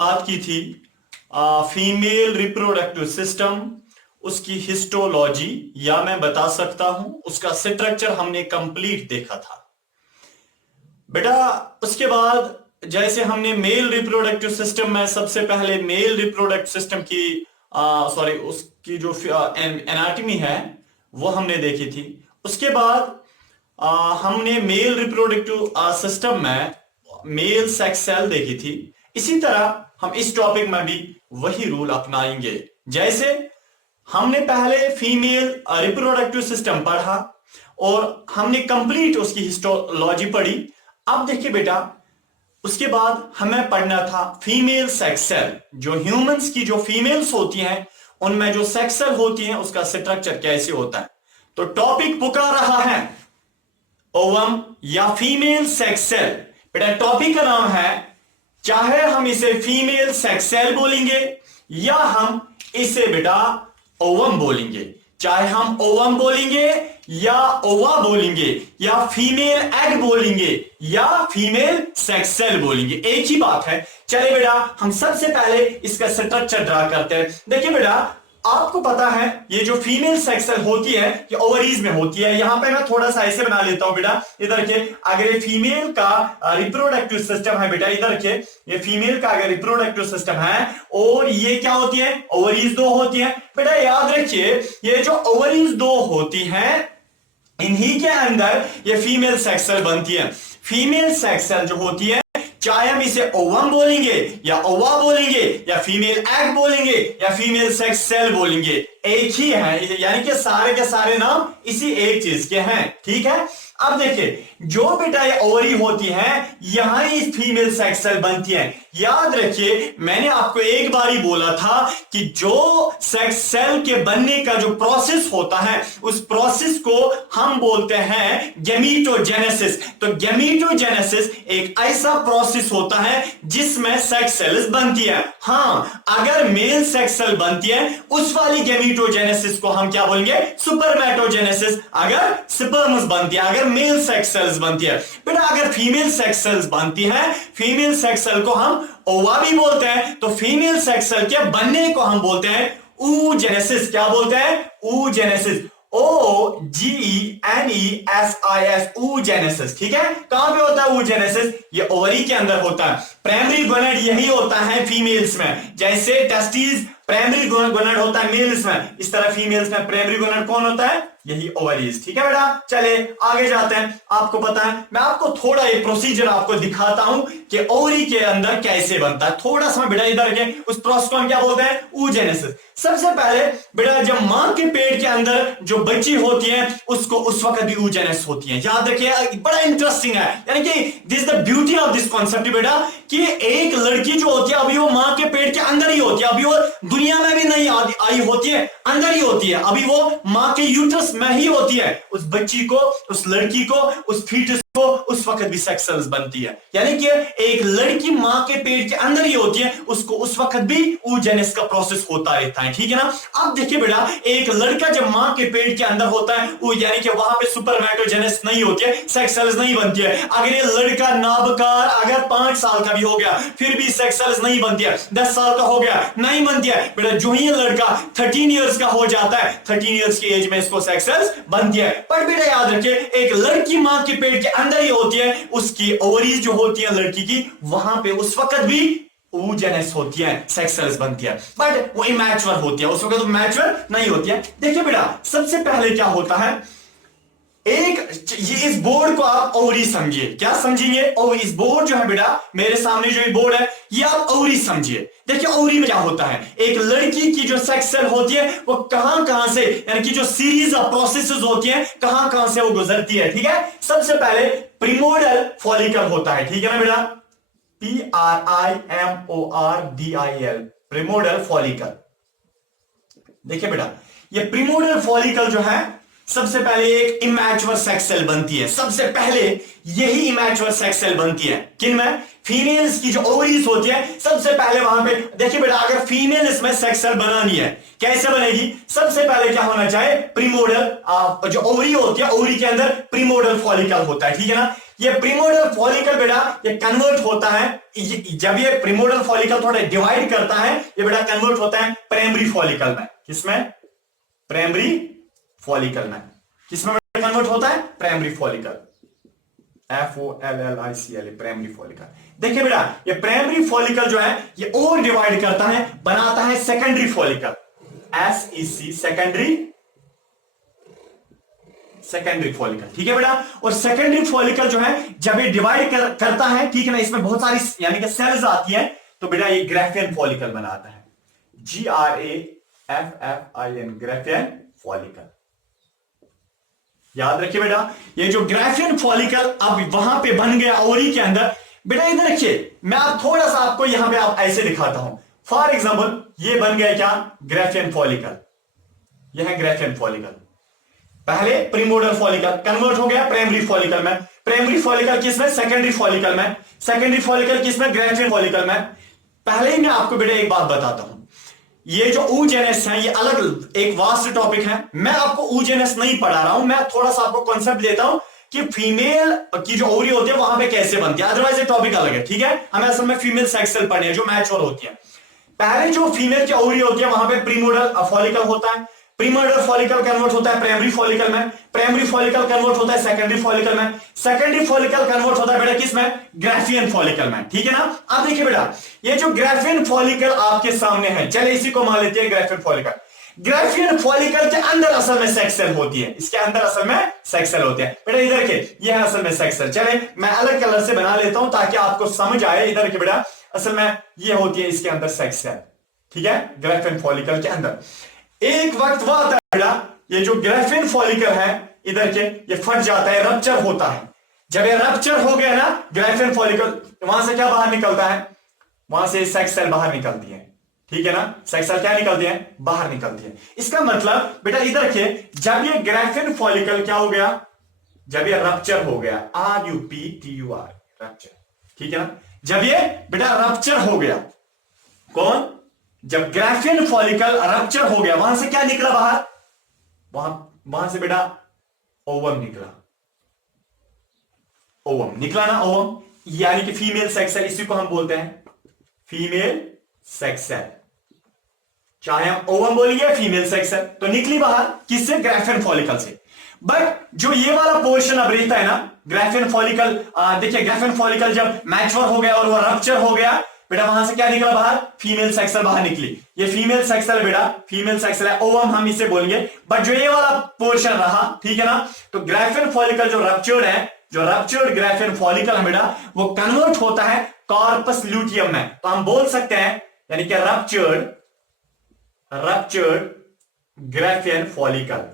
बात की थी फीमेल रिप्रोडक्टिव सिस्टम, उसकी हिस्टोलॉजी, या मैं बता सकता हूं उसका स्ट्रक्चर हमने कंप्लीट देखा था बेटा। उसके बाद जैसे हमने मेल रिप्रोडक्टिव सिस्टम में सबसे पहले मेल रिप्रोडक्टिव सिस्टम की सॉरी उसकी जो एनाटॉमी है वो हमने देखी थी। उसके बाद हमने मेल रिप्रोडक्टिव सिस्टम में मेल सेक्स सेल देखी थी। इसी तरह हम इस टॉपिक में भी वही रूल अपनाएंगे। जैसे हमने पहले फीमेल रिप्रोडक्टिव सिस्टम पढ़ा और हमने कंप्लीट उसकी हिस्टोलॉजी पढ़ी। अब देखिए बेटा, उसके बाद हमें पढ़ना था फीमेल सेक्स सेल। जो ह्यूमंस की जो फीमेल्स होती हैं उनमें जो सेक्स सेल होती हैं उसका स्ट्रक्चर कैसे होता है। तो टॉपिक पुकार रहा है ओवम या फीमेल सेक्स सेल। बेटा टॉपिक का नाम है, चाहे हम इसे फीमेल सेक्स सेल बोलेंगे या हम इसे बेटा ओवम बोलेंगे। चाहे हम ओवम बोलेंगे या ओवा बोलेंगे या फीमेल एग बोलेंगे या फीमेल सेक्स सेल बोलेंगे, एक ही बात है। चले बेटा हम सबसे पहले इसका स्ट्रक्चर ड्रा करते हैं। देखिए बेटा, आपको पता है ये जो फीमेल सेक्स सेल होती है ये ओवरीज में होती है। यहां पे मैं थोड़ा सा ऐसे बना लेता हूं बेटा, इधर के अगर ये फीमेल का रिप्रोडक्टिव सिस्टम है बेटा, इधर के ये फीमेल का अगर रिप्रोडक्टिव सिस्टम है और ये क्या होती है, ओवरीज दो होती है। बेटा याद रखिए ये जो ओवरीज दो होती हैं इन्हीं के अंदर ये फीमेल सेक्स सेल बनती है। फीमेल सेक्स सेल जो होती है, चाहे हम इसे ओवम बोलेंगे या ओवा बोलेंगे या फीमेल एग बोलेंगे या फीमेल सेक्स सेल बोलेंगे, एक ही है। यानी कि सारे के सारे नाम इसी एक चीज के हैं, ठीक है। अब देखिए जो बेटा ये ओवरी होती है यहां ही फीमेल सेक्स सेल बनती है। याद रखिए मैंने आपको एक बार ही बोला था कि जो सेक्स सेल के बनने का जो प्रोसेस होता है उस प्रोसेस को हम बोलते हैं गैमीटोजेनेसिस। तो गैमीटोजेनेसिस एक ऐसा प्रोसेस होता है जिसमें सेक्स सेल्स बनती है। हां, अगर मेल सेक्स सेल बनती है उस वाली गैमीटोजेनेसिस को हम क्या बोलेंगे, सुपरमेटोजेनेसिस। अगर स्पर्म्स बनती है, अगर मेल सेक्स सेल्स बनती है। बेटा अगर फीमेल सेक्स सेल्स बनती है, फीमेल सेक्स सेल को हम ओवा भी बोलते हैं। तो फीमेल सेक्स सेल के बनने को हम बोलते हैं oogenesis। क्या बोलते हैं, oogenesis। OGENESIS, oogenesis, ठीक है। कहां पे होता है oogenesis, ये ओवरी के अंदर होता है। प्राइमरी गोनेड यही होता है फीमेल्स में, जैसे टेस्टिस प्राइमरी गोनेड होता है मेल्स में, इस तरह फीमेल्स में प्राइमरी गोनेड कौन होता है, यही ओवरीज, ठीक है बेटा। चले आगे जाते हैं। आपको पता है मैं आपको थोड़ा एक प्रोसीजर आपको दिखाता हूं कि ओवरी के अंदर कैसे बनता है। थोड़ा सा बेटा इधर के उस प्रोसेस को हम क्या बोलते हैं, oogenesis। सबसे पहले बेटा जब मां के पेट के अंदर जो बच्ची होती है उसको उस वक्त भी oogenesis होती है। याद रखिए बड़ा इंटरेस्टिंग है, यानी कि this the beauty of this concept बेटा, कि एक लड़की जो होती है अभी वो मां के पेट के अंदर ही होती है, अभी वो दुनिया में भी नहीं आई होती है, अंदर ही होती है, अभी वो मां के यूट्रस में ही होती है। उस बच्ची को, उस लड़की को, उस फीटस को उस वक्त भी सेक्स सेल्स बनती है। यानी कि एक लड़की मां के पेट के अंदर ही होती है, उसको उस वक्त भी oogenesis का प्रोसेस होता रहता है, ठीक है ना। अब देखिए बेटा एक लड़का जब मां के पेट के अंदर होता है वो यानी कि वहां पे सुपरमेटोजेनेसिस नहीं होती है, सेक्स सेल्स नहीं बनती है। अगर ये लड़का नाबकार अगर 5 साल का भी हो गया फिर भी सेक्स सेल्स नहीं बनती है, 10 साल का हो गया नहीं बनती है। बेटा जो ही लड़का 13 इयर्स का हो जाता है, 13 इयर्स की एज में इसको सेक्स सेल्स बनती है। पर बेटा याद रखिए एक लड़की मां के पेट के अंदर ही होती है, उसकी ओवरीज जो होती है लड़की की, वहां पे उस वक्त भी oogenesis होती है, सेक्स सेल्स बनती है, बट वो इमैच्योर होती है, उस वक्त तो मैच्योर नहीं होती है। देखिए बेटा सबसे पहले क्या होता है, ये इस बोर्ड को आप ओवरी समझिए। क्या समझेंगे, और इस बोर्ड जो है बेटा मेरे सामने जो बोर्ड है ये आप ओवरी समझिए। देखिए ओवरी में क्या होता है, एक लड़की की जो सेक्स सेल होती है वो कहां कहां से, यानी कि जो सीरीज ऑफ प्रोसेसेस होती हैं कहां कहां से वो गुजरती है, ठीक है। सबसे पहले प्रिमोर्डियल फॉलिकल होता है, ठीक है ना बेटा, PRIMORDIL, प्रिमोर्डियल फॉलिकल। देखिए बेटा ये प्रिमोर्डियल फॉलिकल जो है सबसे पहले एक इमैच्योर सेक्स सेल बनती है। सबसे पहले यही इमैच्योर सेक्स सेल बनती है किन में, फीमेल्स की जो ओवरीज होती है सबसे पहले वहां पे। देखिए बेटा अगर फीमेल इसमें सेक्स सेल बनानी है कैसे बनेगी, सबसे पहले क्या होना चाहिए, प्रिमोर्डियल जो ओवरी होती है, ओवरी के अंदर प्रिमोर्डियल फॉलिकल होता है, ठीक है ना। ये प्रीमोर्डियल फॉलिकल बेटा ये कन्वर्ट होता है, जब ये प्रीमोर्डियल फॉलिकल थोड़ा डिवाइड करता है ये बेटा कन्वर्ट होता है प्राइमरी फॉलिकल में। किसमें? प्राइमरी फॉलिकल में। किसमें कन्वर्ट होता है? Primary follicle, FOLLICL, primary follicle. देखिए बेटा ये प्राइमरी फॉलिकल जो है ये और डिवाइड करता है, बनाता है secondary follicle, SEC, secondary follicle. ठीक है बेटा, और सेकेंडरी फॉलिकल जो है जब ये डिवाइड करता है, ठीक है ना, इसमें बहुत सारी यानी कि सेल्स आती हैं, तो बेटा ये ग्राफियन फॉलिकल बनाता है, GRAFFIN, ग्राफियन फॉलिकल। याद रखिए बेटा ये जो ग्राफियन फॉलिकल अब वहां पे बन गया ओरी के अंदर, बेटा इधर रखिए, मैं आप थोड़ा सा आपको यहां पे आप ऐसे दिखाता हूं। फॉर एग्जांपल ये बन गया क्या? Graafian follicle. यह है ग्राफियन फॉलिकल। पहले प्रीमोर्डियल फॉलिकल कन्वर्ट हो गया प्राइमरी फॉलिकल में, प्राइमरी फॉलिकल किसमें? सेकेंडरी फॉलिकल में, सेकेंडरी फॉलिकल किसमें? ग्राफियन फॉलिकल में। पहले ही मैं आपको बेटा एक बात बताता हूं, ये जो oogenesis है ये अलग एक वास्ट टॉपिक है, मैं आपको oogenesis नहीं पढ़ा रहा हूं, मैं थोड़ा सा आपको कॉन्सेप्ट देता हूं कि फीमेल की जो ओवरी होती है वहां पे कैसे बनती है, अदरवाइज ये टॉपिक अलग है। ठीक है, हमें असल में फीमेल सेक्स सेल पढ़नी है जो मैच्योर होती है। पहले जो फीमेल की ओवरी होती है वहां पे प्रीमोर्डियल फॉलिकल होता है, प्रीमोर्डियल फॉलिकल कन्वर्ट होता है प्राइमरी फॉलिकल में, प्राइमरी फॉलिकल कन्वर्ट होता है सेकेंडरी फॉलिकल में, सेकेंडरी फॉलिकल कन्वर्ट होता है बेटा किसमें? ग्राफियन फॉलिकल में। ठीक है ना, अब देखिए बेटा ये जो ग्राफियन फॉलिकल आपके सामने है, चले इसी को मान लेते हैं ग्राफियन फॉलिकल। ग्राफियन फॉलिकल के अंदर असल में सेक्स सेल होती है, इसके अंदर असल में सेक्स सेल होती है। बेटा इधर के ये है असल में सेक्स सेल, चले मैं अलग कलर से बना लेता हूं ताकि आपको समझ आए। इधर के बेटा असल में ये होती है इसके अंदर सेक्स सेल, ठीक है, ग्राफियन फॉलिकल के अंदर। एक वक्त वो आता है बेटा ये जो ग्राफियन फॉलिकल है इधर के ये फट जाता है, रप्चर होता है। जब ये रप्चर हो गया ना ग्राफियन फॉलिकल, वहां से क्या बाहर निकलता है? वहां से सेक्स सेल बाहर निकलती है। ठीक है ना, सेक्स सेल क्या निकलती है? बाहर निकलती है। इसका मतलब बेटा इधर के जब ये ग्राफियन फॉलिकल क्या हो गया? जब ये रप्चर हो गया, RUPTUR, रप्चर। ठीक है ना, जब ये बेटा रप्चर हो गया, कौन? जब ग्राफियन फॉलिकल रप्चर हो गया, वहां से क्या निकला बाहर? वहां से बेटा ओवम निकला, ओवम निकला ना, ओवम यानी कि फीमेल सेक्स सेल, इसी को हम बोलते हैं फीमेल सेक्स सेल। चाहे हम ओवम बोलिए फीमेल सेक्स सेल, तो निकली बाहर किससे? ग्राफियन फॉलिकल से। बट जो ये वाला पोर्शन अब रहता है ना ग्राफियन फॉलिकल, देखिए ग्राफियन फॉलिकल जब मैच्योर हो गया और वो रप्चर हो गया, बेटा वहां से क्या निकला बाहर? फीमेल सेक्स सेल बाहर निकली। ये फीमेल सेक्स सेल बेटा फीमेल सेक्स सेल है, ओवम हम इसे बोलेंगे। बट जो ये वाला पोर्शन रहा, ठीक है ना, तो ग्राफियन फॉलिकल जो रप्चर्ड है, जो रप्चर्ड ग्राफियन फॉलिकल है बेटा वो कन्वर्ट होता है कॉर्पस ल्यूटियम में। तो हम बोल सकते हैं यानी कि ruptured Graafian follicle,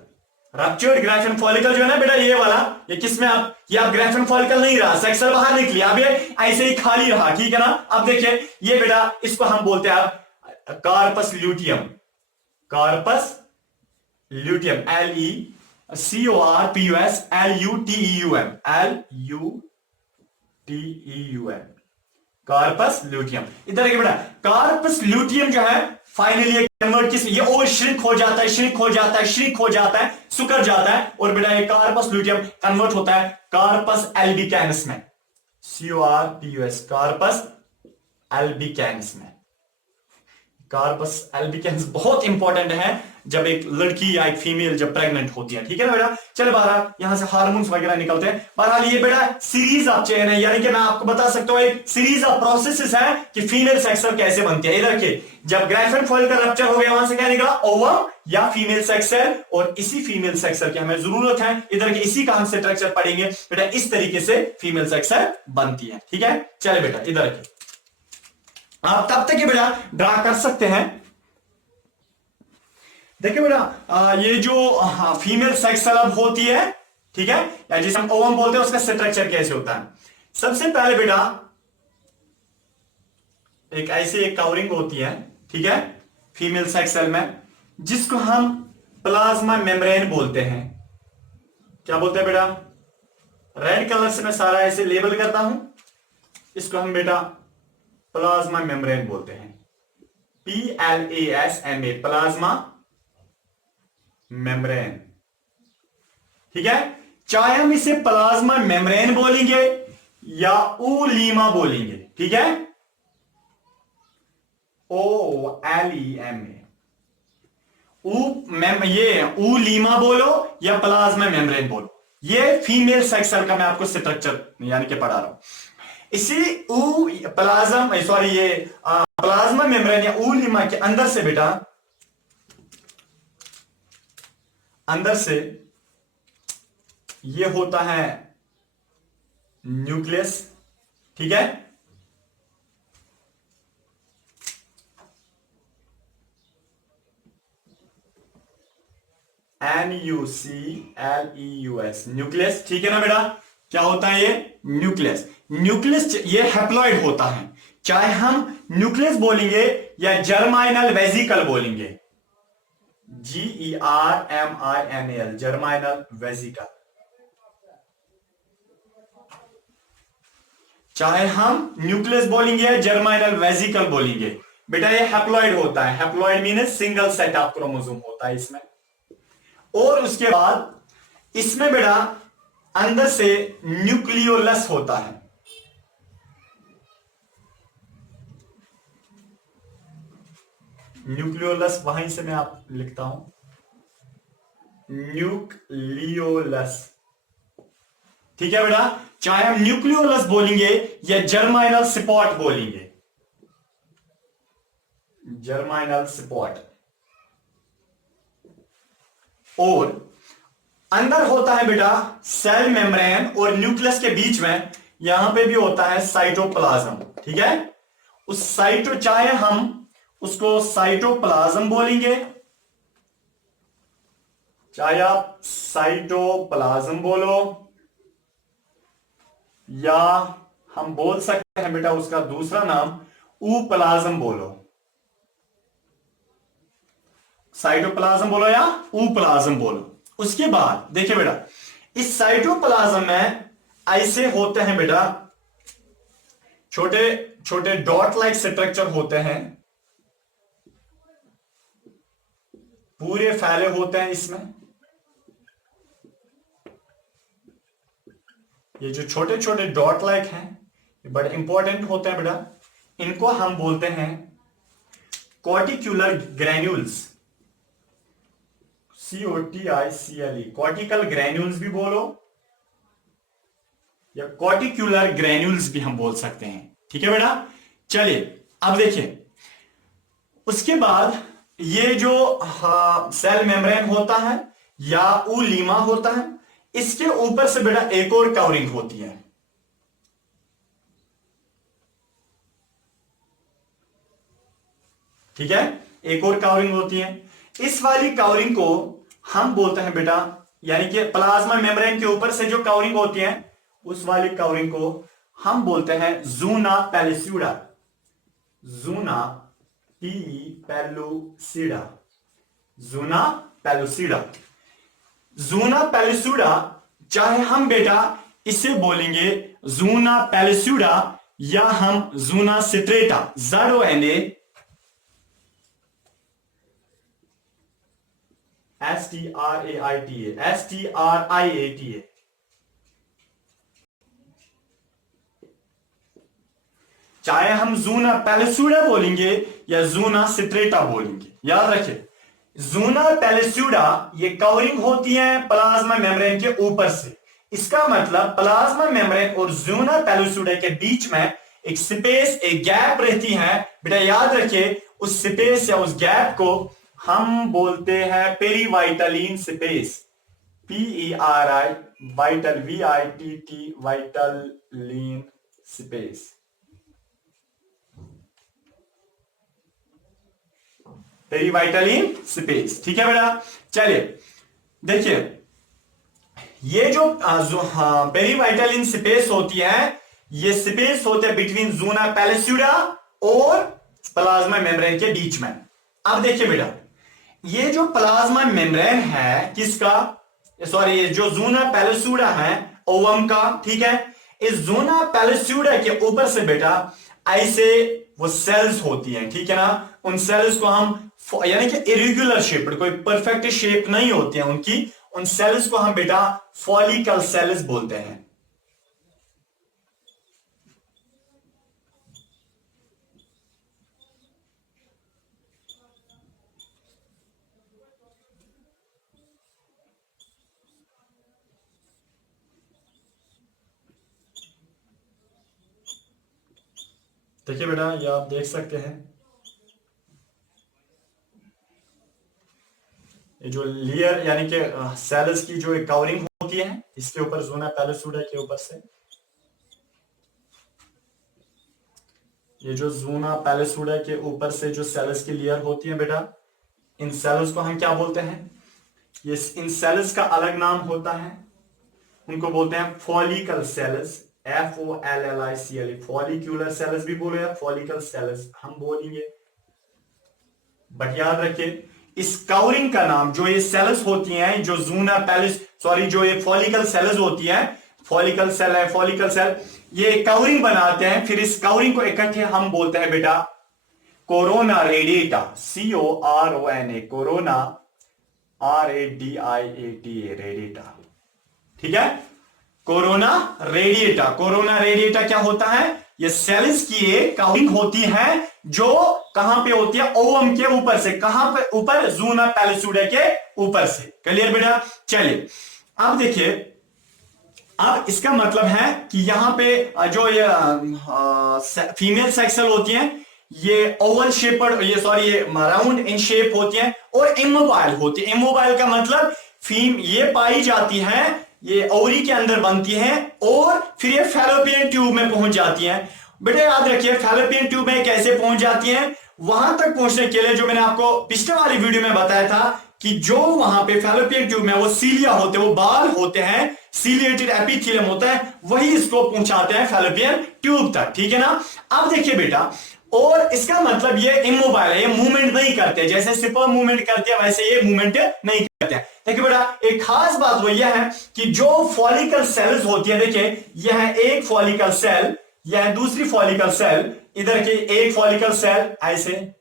ruptured Graafian follicle जो है ना बेटा ये वाला, ये किसमें आप, ये अब ग्राफियन फॉलिकल नहीं रहा, सेक्स सेल बाहर निकली, अब ये ऐसे ही खाली रहा। ठीक है ना, अब देखिए ये बेटा इसको हम बोलते हैं अब corpus luteum, corpus luteum, LECORPUS corpus luteum. इधर देखिए बेटा कॉर्पस ल्यूटियम जो है फाइनली कन्वर्ट किस, ये और श्रिंक हो जाता है, श्रिंक हो जाता है, श्रिंक हो जाता है, सुकर जाता है, और बेटा ये कॉर्पस ल्यूटियम कन्वर्ट होता है कॉर्पस एल्बिकैनस में, CORPUS, कॉर्पस एल्बिकैनस में। कॉर्पस एल्बिकैनस बहुत इंपॉर्टेंट है जब एक लड़की या एक फीमेल जब प्रेग्नेंट होती है। ठीक है ना बेटा, चलो बहरहाल यहां से हार्मोन्स वगैरह निकलते हैं। बहरहाल ये बेटा सीरीज ऑफ चेन है, यानी कि मैं आपको बता सकता हूं एक सीरीज ऑफ प्रोसेसेस है कि फीमेल सेक्स सेल कैसे बनती है। इधर के जब ग्राफियन फॉलिकल रप्चर हो गया, वहां से क्या निकला? ओवम या फीमेल सेक्स सेल, और इसी फीमेल सेक्स सेल की हमें जरूरत है। इधर के इसी का हम स्ट्रक्चर पढ़ेंगे बेटा, इस तरीके से फीमेल सेक्स सेल बनती है। ठीक है, चले बेटा इधर के आप तब तक बेटा ड्रा कर सकते हैं। देखिए बेटा ये जो फीमेल सेक्स सेल अब होती है, ठीक है, या जिसे हम ओवम बोलते हैं, उसका स्ट्रक्चर कैसे होता है? सबसे पहले बेटा एक ऐसी एक कवरिंग होती है, ठीक है, फीमेल सेक्स सेल में, जिसको हम प्लाज्मा मेम्ब्रेन बोलते हैं। क्या बोलते हैं बेटा? रेड कलर से मैं सारा ऐसे लेबल करता हूं, इसको हम बेटा प्लाज्मा मेम्ब्रेन बोलते हैं, PLASMA, प्लाज्मा मेम्ब्रेन। ठीक है, चाहे हम इसे प्लाज्मा मेम्ब्रेन बोलेंगे या ऊलीमा बोलेंगे, ठीक है, OLEMA, ये ऊलीमा बोलो या प्लाज्मा मेम्ब्रेन बोलो, ये फीमेल सेक्स सेल का मैं आपको स्ट्रक्चर यानी कि पढ़ा रहा हूं। इसी प्लाज्मा मेम्ब्रेन या ऊलीमा के अंदर से बेटा, अंदर से ये होता है न्यूक्लियस, ठीक है, NUCLEUS, न्यूक्लियस, ठीक है ना बेटा। क्या होता है ये न्यूक्लियस? न्यूक्लियस ये हैप्लॉइड होता है, चाहे हम न्यूक्लियस बोलेंगे या जर्माइनल वेजिकल बोलेंगे, GERMINAL, जर्माइनल वेजिकल, चाहे हम न्यूक्लियस बोलेंगे या जर्माइनल वेजिकल बोलेंगे, बेटा ये हैप्लॉइड होता है। Haploid means single set of chromosome होता है इसमें। और उसके बाद इसमें बेटा अंदर से न्यूक्लियोलस होता है, न्यूक्लियोलस, वहीं से मैं आप लिखता हूं न्यूक्लियोलस, ठीक है बेटा, चाहे हम न्यूक्लियोलस बोलेंगे या जर्माइनल स्पॉट बोलेंगे, जर्माइनल स्पॉट। और अंदर होता है बेटा सेल मेम्ब्रेन और न्यूक्लियस के बीच में यहां पे भी होता है साइटोप्लाज्म, ठीक है। उस चाहे हम उसको साइटोप्लाज्म बोलेंगे, चाहे आप साइटोप्लाज्म बोलो या हम बोल सकते हैं बेटा उसका दूसरा नाम ऊप्लाज्म बोलो, साइटोप्लाज्म बोलो या ऊप्लाज्म बोलो। उसके बाद देखिए बेटा इस साइटोप्लाज्म में ऐसे होते हैं बेटा छोटे छोटे डॉट लाइक स्ट्रक्चर होते हैं, पूरे फैले होते हैं इसमें। ये जो छोटे छोटे डॉट लाइक हैं ये बड़े इंपॉर्टेंट होते हैं बेटा, इनको हम बोलते हैं कॉर्टिक्यूलर ग्रैन्यूल्स, COTICLE, कॉर्टिकल ग्रैन्यूल्स भी बोलो या कॉर्टिक्यूलर ग्रैन्यूल्स भी हम बोल सकते हैं, ठीक है बेटा। चलिए अब देखिए उसके बाद ये जो सेल मेम्ब्रेन होता है या ऊलीमा होता है, इसके ऊपर से बेटा एक और कवरिंग होती है, ठीक है, एक और कवरिंग होती है। इस वाली कवरिंग को हम बोलते हैं बेटा, यानी कि प्लाज्मा मेम्ब्रेन के ऊपर से जो कवरिंग होती है उस वाली कवरिंग को हम बोलते हैं ज़ूना पेलुसिडा, ज़ूना पेलुसिडा, ज़ूना पेलुसिडा। ज़ूना पेलुसिडा चाहे हम बेटा इसे बोलेंगे ज़ूना पेलुसिडा या हम ज़ूना स्ट्रेटा, ZONA STRAITA, चाहे हम ज़ूना पेलुसिडा बोलेंगे या ज़ूना स्ट्रेटा बोलेंगे। याद रखिए ज़ूना पेलुसिडा ये कवरिंग होती है प्लाज्मा मेम्ब्रेन के ऊपर से, इसका मतलब प्लाज्मा मेम्ब्रेन और ज़ूना पेलुसिडा के बीच में एक स्पेस, एक गैप रहती है बेटा। याद रखिए उस स्पेस या उस गैप को हम बोलते हैं perivitelline space, PERI vital VITT vitelline space, perivitelline space, ठीक है बेटा। चलिए देखिए ये जो पेरीवाइटलिन स्पेस होती है, ये स्पेस होते हैं बिटवीन ज़ूना पेलुसिडा और प्लाज्मा मेम्ब्रेन के बीच में। अब देखिए बेटा ये जो प्लाज्मा मेम्ब्रेन है किसका, सॉरी ये जो ज़ूना पेलुसिडा है ओवम का, ठीक है। इस ज़ूना पेलुसिडा के ऊपर से बेटा ऐसे वो सेल्स होती हैं, ठीक है ना। उन सेल्स को हम यानी कि इरेगुलर शेप, कोई परफेक्ट शेप नहीं होती है उनकी, उन सेल्स को हम बेटा फॉलिकल सेल्स बोलते हैं। देखिए बेटा, ये आप देख सकते हैं, ये जो लेयर यानी कि सेल्स की जो कवरिंग होती है, इसके ऊपर ज़ोना पैलिसुडा के ऊपर से, ये जो ज़ोना पैलिसुडा के ऊपर से जो सेल्स की लेयर होती है बेटा, इन सेल्स को हम क्या बोलते हैं? ये इन सेल्स का अलग नाम होता है, उनको बोलते हैं follicle cells, FOLLICL, follicular cells भी बोलो या फॉलिकल सेल्स हम बोलेंगे। बट याद रखिए, इस कवरिंग का नाम, जो ये सेल्स होती हैं, जो ज़ोना पैलिस सॉरी जो ये फॉलिकल सेल्स होती हैं, फॉलिकल सेल है, फॉलिकल सेल, ये कवरिंग बनाते हैं, फिर इस कवरिंग को इकट्ठे हम बोलते हैं बेटा corona radiata, CORONA, corona RADIATA, radiata. ठीक है, कोरोना रेडिएटा। कोरोना रेडिएटा क्या होता है? ये सेल्स की एक कवरिंग होती है जो कहां पे होती है? ओवम के ऊपर से। कहां पे? ऊपर, ज़ोना पैलिसुडा के ऊपर से। क्लियर बेटा? चलिए अब देखिए, अब इसका मतलब है कि यहां पे जो ये फीमेल सेक्सल होती हैं, ये ओवल शेपर्ड, ये सॉरी ये राउंड इन शेप होती हैं और इमोबाइल होती है। इमोबाइल का मतलब ये पाई जाती हैं, ये ओवरी के अंदर बनती हैं और फिर ये फैलोपियन ट्यूब में पहुंच जाती हैं। बेटा याद रखिए, फैलोपियन ट्यूब में कैसे पहुंच जाती हैं? वहां तक पहुंचने के लिए जो मैंने आपको पिछले वाली वीडियो में बताया था कि जो वहां पे फैलोपियन ट्यूब में वो सीलिया होते हैं, वो बाल होते हैं, सीलिएटेड एपिथेलियम होता है, वही इसको पहुंचाते हैं फैलोपियन ट्यूब तक। ठीक है ना? अब देखिए बेटा, और इसका मतलब ये इमोबाइल है, ये मूवमेंट नहीं करते, जैसे स्पर्म मूवमेंट करते हैं वैसे ये मूवमेंट नहीं करते हैं। देखिए बेटा, एक खास बात वो यह है कि जो फॉलिकल सेल्स होती है, देखिए यह है एक फॉलिकल सेल, यह है दूसरी फॉलिकल सेल, इधर की एक फॉलिकल सेल ऐसे,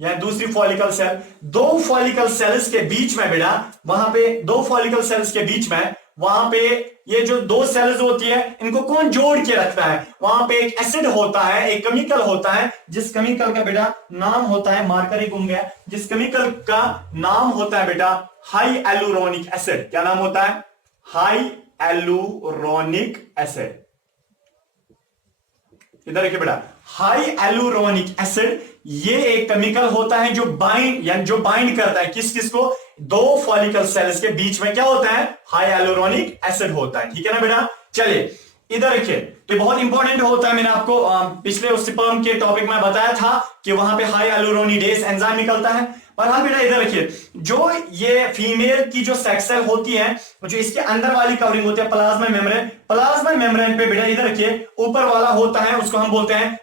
यह दूसरी फॉलिकल सेल, दो फॉलिकल सेल्स के बीच में बेटा, वहां पे दो फॉलिकल सेल्स के बीच में, वहां पे ये जो दो सेल्स होती है, इनको कौन जोड़ के रखता है? वहां पे एक एसिड होता है, एक केमिकल होता है, जिस केमिकल का बेटा नाम होता है, मार्कर ही गुम गया, जिस केमिकल का नाम होता है बेटा हाई एलुरोनिक एसिड। क्या नाम होता है? Hyaluronic acid. इधर देखिए बेटा, हाई एलुरोनिक एसिड, ये एक केमिकल होता है जो बाइंड करता है किस किस को? दो फॉलिकल सेल्स के बीच में क्या होता है? हाई एलुरोनिक एसिड होता है। ठीक है ना बेटा? चलिए इधर देखिए, ये बहुत इंपॉर्टेंट होता है, मैंने आपको पिछले स्पर्म के टॉपिक में बताया था कि वहां पे हाई एलुरोनिडेज एंजाइम निकलता है। पर हाँ बेटा, इधर देखिए, जो ये फीमेल की जो सेक्स सेल होती है, जो इसके अंदर वाली कवरिंग होती है प्लाज्मा मेम्ब्रेन, प्लाज्मा मेम्ब्रेन पे बेटा इधर देखिए ऊपर वाला होता है, उसको हम बोलते हैं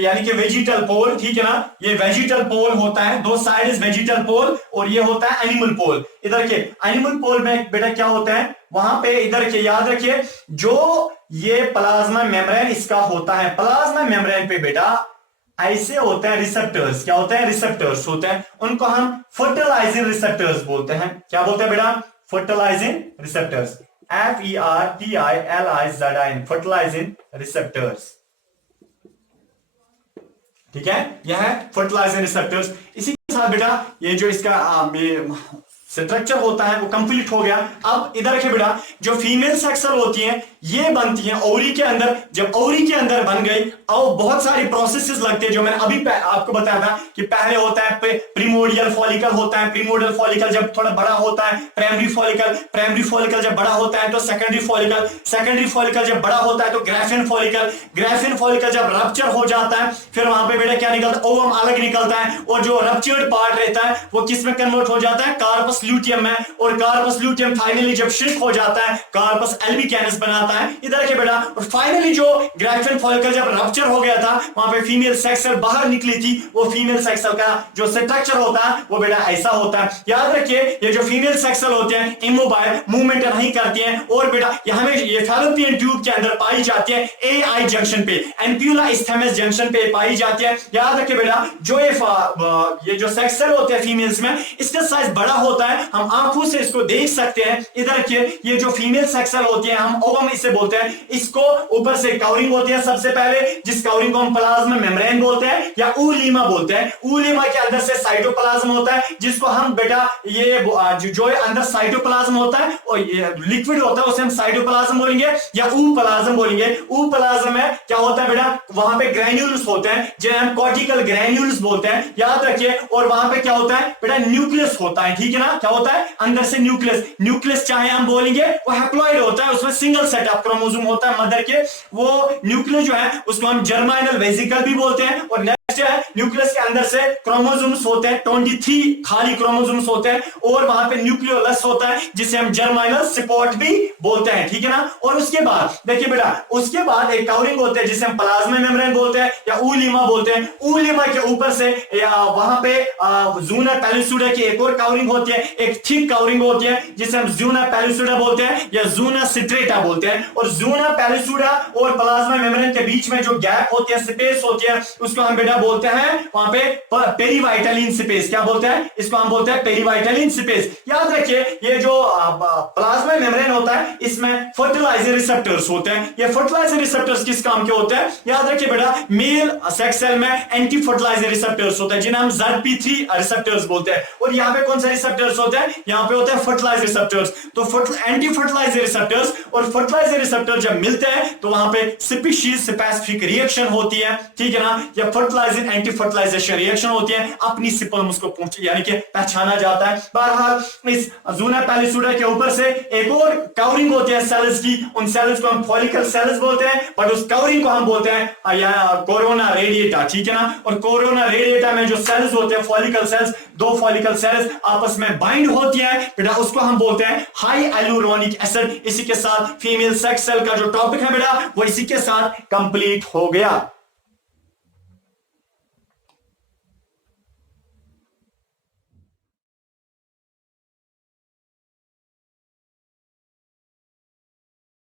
यानी कि वेजिटल पोल। ठीक है ना? ये वेजिटल पोल होता है, दो साइड इज वेजिटल पोल, और ये होता है एनिमल पोल। इधर देखिए, एनिमल पोल में बेटा क्या होता है? वहां पे इधर देखिए, याद रखिए, जो ये प्लाज्मा मेम्ब्रेन इसका होता है, प्लाज्मा मेम्ब्रेन पे बेटा ऐसे होते हैं रिसेप्टर्स। क्या होते हैं? रिसेप्टर्स होते हैं, उनको हम फर्टिलाइजिंग रिसेप्टर्स बोलते हैं। क्या बोलते हैं बेटा? Fertilising receptors, FERTILIZIN, fertilising receptors. ठीक है, यह है फर्टिलाइजिंग रिसेप्टर्स। इसी के साथ बेटा ये जो इसका स्ट्रक्चर होता है वो कंप्लीट हो गया। अब इधर देखिए बेटा, जो फीमेल सेक्सल होती हैं, ये बनती हैं ओवरी के अंदर। जब ओवरी के अंदर बन गई, और बहुत सारी प्रोसेसेस लगते हैं, जो मैंने अभी आपको बताया था कि पहले होता है प्रीमोडियल फॉलिकल होता है, प्रीमोडियल फॉलिकल जब थोड़ा बड़ा होता है, प्राइमरी फॉलिकल जब बड़ा होता है तो सेकेंडरी फॉलिकल जब बड़ा होता है तो ग्राफियन फॉलिकल जब रप्चर हो जाता है, फिर वहां पे बेटा क्या निकलता है? ओवम अलग निकलता है, और जो रप्चर्ड पार्ट रहता है वो किस में कन्वर्ट हो जाता है? कार्पस ल्यूटियम में, और कार्पस ल्यूटियम फाइनली जब श्रिंक हो जाता है, कार्पस एल्बिकैनस बनाता है। इधर देखिए बेटा, और फाइनली जो ग्राफियन फॉलिकल जब रप्चर हो गया था, वहां पे फीमेल सेक्स सेल बाहर निकली थी, वो फीमेल सेक्स सेल का जो स्ट्रक्चर होता है वो बेटा ऐसा होता है। याद रखिए, ये जो फीमेल सेक्स सेल होते हैं इमोबाइल, मूवमेंट नहीं करती हैं, और बेटा हमें ये फैलोपियन ट्यूब के अंदर पाई जाती है AI जंक्शन पे, एम्प्यूला इस्थेमस जंक्शन पे पाई जाती है। याद रखिए बेटा, जो ये जो सेक्स सेल होते हैं फीमेल्स में, इसका साइज बड़ा होता है, है, हम आंखों से इसको देख सकते हैं। इधर देखिए, ये जो फीमेल सेक्स सेल होती है, हम ओवम इसे बोलते हैं। इसको ऊपर से कवरिंग होती है सबसे पहले, जिस कवरिंग को हम प्लाज्मा मेम्ब्रेन बोलते हैं या ऊलीमा बोलते हैं। ऊलीमा के अंदर से साइटोप्लाज्म होता है, जिसको हम बेटा ये जो अंदर साइटोप्लाज्म होता है और लिक्विड होता है, उसे हम साइटोप्लाज्म बोलेंगे या ऊप्लाज्म बोलेंगे। ऊप्लाज्म में क्या होता है बेटा, वहां पे ग्रैन्यूल्स होते हैं जिन्हें हम कॉर्टिकल ग्रैन्यूल्स बोलते हैं, याद रखिए। और वहां पे क्या होता है बेटा, न्यूक्लियस होता है, ठीक है ना। क्या होता है अंदर से न्यूक्लियस। न्यूक्लियस चाहे हम बोलेंगे वो हैप्लॉइड होता है, उसमें सिंगल सेट ऑफ क्रोमोसोम होता है मदर के। वो न्यूक्लियस जो है उसको हम जर्माइनल वेसिकल भी बोलते हैं। और न्यूक्लियस के अंदर से क्रोमोसोम्स होते हैं 23 खाली क्रोमोसोम्स होते हैं, और वहां पे न्यूक्लियोलस होता है जिसे हम जर्माइनल सपोर्ट भी बोलते हैं, ठीक है ना। और उसके बाद देखिए बेटा, उसके बाद एक कवरिंग होते हैं जिसे हम प्लाज्मा मेम्ब्रेन बोलते हैं या ऊलीमा बोलते हैं। ऊलीमा के ऊपर से वहां पे जूना पैलिसुडा की एक और कवरिंग होती है, एक थिक कवरिंग होती है जिसे हम जूना पैलिसुडा बोलते हैं या जूना स्ट्रेटा बोलते हैं। और जूना पैलिसुडा और प्लाज्मा मेम्ब्रेन के बीच में जो गैप होती है, स्पेस होती है, उसको हम बेटा बोलते हैं वहां पे पेरीवाइटलिन स्पेस। क्या बोलते हैं इसको, हम बोलते हैं पेरीवाइटलिन स्पेस। याद रखिए, ये जो प्लाज्मा मेम्ब्रेन होता है इसमें फर्टिलाइजर रिसेप्टर्स होते हैं। ये फर्टिलाइजर रिसेप्टर्स किस काम के होते हैं, याद रखिए बेटा, मेल सेक्स सेल में एंटी फर्टिलाइजर रिसेप्टर्स होते हैं जिन्हें हम ZP3 रिसेप्टर्स बोलते हैं। और यहाँ पे कौन से रिसेप्टर्स होते हैं, यहाँ पे होते हैं फर्टिलाइजर रिसेप्टर्स। तो एंटी फर्टिलाइजर रिसेप्टर्स और फर्टिलाइजर रिसेप्टर जब मिलते हैं तो वहां पे स्पीशीज स्पेसिफिक रिएक्शन होती है, ठीक है ना, या फर्टिलाइजर एंटी फर्टिलाइजेशन रिएक्शन होती है, अपनी सिपल उसको पहुंचे यानी कि पहचाना जाता है। बहरहाल इस जूना पैलिसुडा के ऊपर से एक और कवरिंग होती है सेल्स की, उन सेल्स को हम फॉलिकल सेल्स बोलते हैं, बट उस कवरिंग को हम बोलते हैं कोरोना रेडिएटा, ठीक है ना। और कोरोना रेडिएटा में जो सेल्स होते हैं फॉलिकल सेल्स, दो फॉलिकल सेल्स आपस में बाइंड होती है बेटा, उसको हम बोलते हैं हाई हाइलुरोनिक एसिड। इसी के साथ फीमेल सेक्स सेल का जो टॉपिक है बेटा वो इसी के साथ कंप्लीट हो गया।